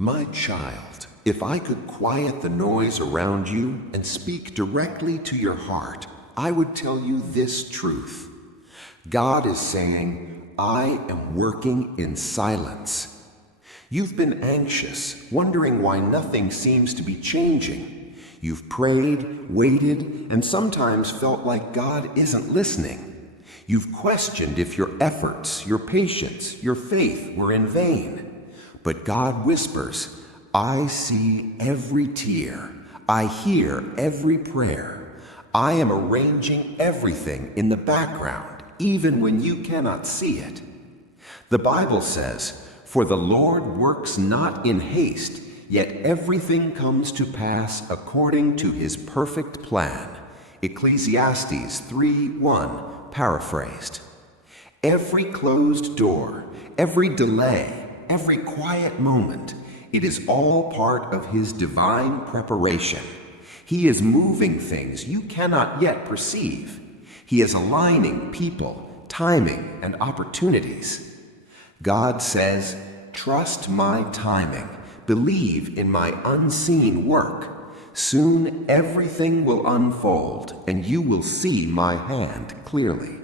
My child, if I could quiet the noise around you and speak directly to your heart, I would tell you this truth. God is saying, I am working in silence. You've been anxious, wondering why nothing seems to be changing. You've prayed, waited, and sometimes felt like God isn't listening. You've questioned if your efforts, your patience, your faith were in vain. But God whispers, I see every tear. I hear every prayer. I am arranging everything in the background, even when you cannot see it. The Bible says, for the Lord works not in haste, yet everything comes to pass according to his perfect plan. Ecclesiastes 3:1, paraphrased. Every closed door, every delay, every quiet moment, it is all part of his divine preparation. He is moving things you cannot yet perceive. He is aligning people, timing, and opportunities. God says, trust my timing, believe in my unseen work. Soon everything will unfold and you will see my hand clearly.